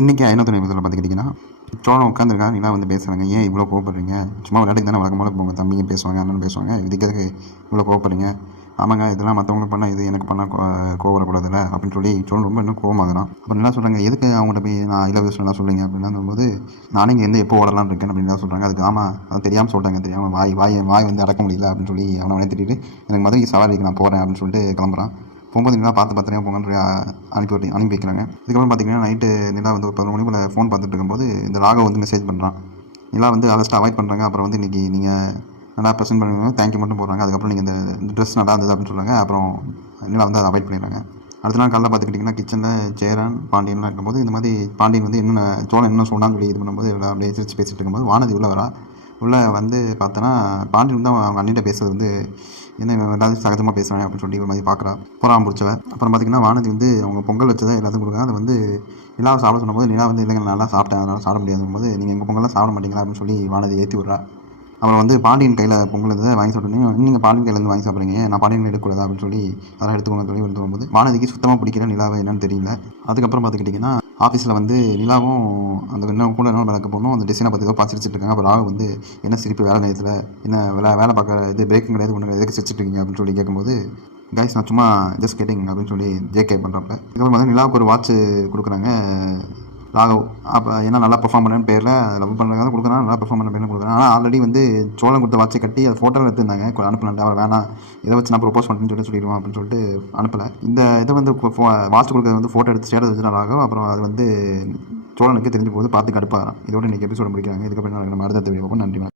இன்றைக்கி ஐநூற்றி ஐம்பதில் பார்த்துக்கிட்டிங்கன்னா சோழன் உட்காந்துருக்கா நிலா வந்து பேசுகிறாங்க. ஏன் இவ்வளோ கோவப்படுறீங்க? சும்மா விளையாட்டுக்கு தானே வழக்கமாக போங்க, தம்பிங்க பேசுவாங்க, அண்ணன் பேசுவாங்க, இதுக்கு இவ்வளோ கோவப்படுறீங்க? ஆமாங்க, இதெல்லாம் மற்றவங்களுக்கு பண்ணால் இது எனக்கு பண்ணால் கோவப்படக்கூடாதுல்ல அப்படின்னு சொல்லி சோழன் ரொம்ப இன்னும் கோவமாகறான். அப்புறம் என்ன சொல்கிறாங்க, எதுக்கு அவங்கள்ட்ட போய் நான் ஐ லவ் யூ சொல்லலாம் சொல்லுங்க அப்படின்னு போது நானே இங்கே எந்த எப்போ ஓடலான்னு இருக்கேன் அப்படின்னு சொல்கிறாங்க. அதுக்கு ஆமாம் அது தெரியாமல் சொல்லிட்டாங்க, தெரியாமல் வாய் வந்து அடக்க முடியல அப்படின்னு சொல்லி அவனை திட்டிட்டு எனக்கு மதுரைக்கு சவாரிக்கு நான் போகிறேன் அப்படின்னு சொல்லிட்டு கிளம்புறான். போகும்போது நிலா பார்த்து பத்திரமா போங்கன்னு அனுப்பி வைக்கிறாங்க. இதுக்கப்புறம் பார்த்தீங்கன்னா நைட்டு நிலா வந்து ஒரு 11 மணி போல் ஃபோன் பார்த்துட்டு இருக்கும்போது இந்த ராகவ் வந்து மெசேஜ் பண்ணுறான். நிலா வந்து அரெஸ்ட் அவாய்ட் பண்ணுறாங்க. அப்புறம் வந்து இன்றைக்கி நீங்கள் நல்லா ப்ரெசென்ட் பண்ணுவீங்க, தேங்க்யூ மட்டும் போடுறாங்க. அதுக்கப்புறம் நீங்கள் இந்த ட்ரெஸ் நல்லா இருந்தது அப்படின்னு சொல்கிறாங்க. அப்புறம் நிலா வந்து அதை அவாய்ட் பண்ணிடுறாங்க. அடுத்த நாள் காலையில் பார்த்துக்கிட்டிங்கன்னா கிச்சனில் ஜெயரான் பாண்டியன்லாம் இருக்கும்போது இந்த மாதிரி பாண்டியன் வந்து என்னென்ன சோழன் என்ன சொன்னான்னு சொல்லி இது பண்ணும்போது எல்லாம் அப்படியே சிரிச்சு பேசிகிட்டு இருக்கும்போது வானதி உள்ளே வரா. உள்ளே வந்து பார்த்தோன்னா பாண்டியன் தான் அவங்க அண்ணிட்ட பேசுறது வந்து என்ன ஏதாவது சகஜமாக பேசுகிறாங்க அப்படின்னு சொல்லி ஒரு மாதிரி பார்க்குறா, போகிறான் பிடிச்சவ. அப்புறம் பார்த்திங்கன்னா வானதி வந்து அவங்க பொங்கல் வச்சதை எல்லாத்தையும் கொடுக்குறாங்க. அது வந்து நிலாவை சாப்பிட சொன்னபோது நிலா வந்து இல்லைங்க நல்லா சாப்பிட்டேன், அதனால் சாப்பிட முடியாதும் போது நீங்கள் எங்கள் பொங்கல்லாம் சாப்பிட மாட்டீங்களா அப்படின்னு சொல்லி வானதி ஏற்றி விட்றா. அப்புறம் வந்து பாண்டியன் கையில் பொங்கல் இதை வாங்கி சாப்பிட்டீங்க, நீங்கள் பாண்டியன் கையிலேருந்து வாங்கி சாப்பிட்றீங்க, நான் பாண்டியன் எடுக்கக்கூடாது அப்படின்னு சொல்லி அதெல்லாம் எடுத்துக்கோங்க சொல்லி எடுத்து போகும்போது வானதிக்கு சுத்தமாக பிடிக்கிற நிலாவை என்னன்னு தெரியல. அதுக்கப்புறம் பார்த்துக்கிட்டிங்கன்னா ஆஃபீஸில் வந்து நிலாவும் அந்த இன்னும் கூட என்ன நடக்க போகணும் அந்த டிசைனை பற்றி ஏதோ பார்த்து சிரிச்சிட்டு இருக்காங்க. அப்புறம் ராகு வந்து என்ன சிரிப்பு வேலை நேரத்தில் என்ன வேலை பார்க்குற இது பிரேக்கிங் கிடையாது ஒன்று எதுக்கு சிரிச்சிட்டு இருக்கீங்க அப்படின்னு சொல்லி கேட்கும்போது கைஸ் நான் சும்மா ஜஸ்ட் கேட்டிங் அப்படின்னு சொல்லி ஜேகே பண்ணுறாப்புல. இதுக்கப்புறம் வந்து நிலாவுக்கு ஒரு வாட்ச் கொடுக்குறாங்க ராகவ். அப்போ ஏன்னா நல்லா பெர்ஃபார்ம் பண்ணேன்னு பேரில் லவ் பண்ணுறதுக்காக கொடுக்குறான், நல்லா பெர்ஃபார்ம் பண்ண பேரில் கொடுக்குறான். ஆனால் ஆல்ரெடி வந்து சோழன் கொடுத்த வாட்சை கட்டி அதை ஃபோட்டோவில் எடுத்துருந்தாங்க, அனுப்பலான்ட்டு அவர் வேணாம் இதை வச்சு நான் ப்ரொப்போஸ் பண்ணுறேன்னு சொல்லிடுவோம் அப்படின்னு சொல்லிட்டு அனுப்பலை. இந்த இதை வந்து வாட்ச் கொடுக்குறது வந்து ஃபோட்டோ எடுத்து ஸ்டேட்டஸ் வச்சுனா ராகவ். அப்புறம் அது வந்து சோழனுக்கு தெரிஞ்சு போது பார்த்து கடுப்பாகிறான். இதோட இன்றைக்கி எபிசோட முடிக்கிறாங்க. இதுக்கப்புறம் நம்ம அடுத்த வீடியோ பார்ப்போம். நன்றி.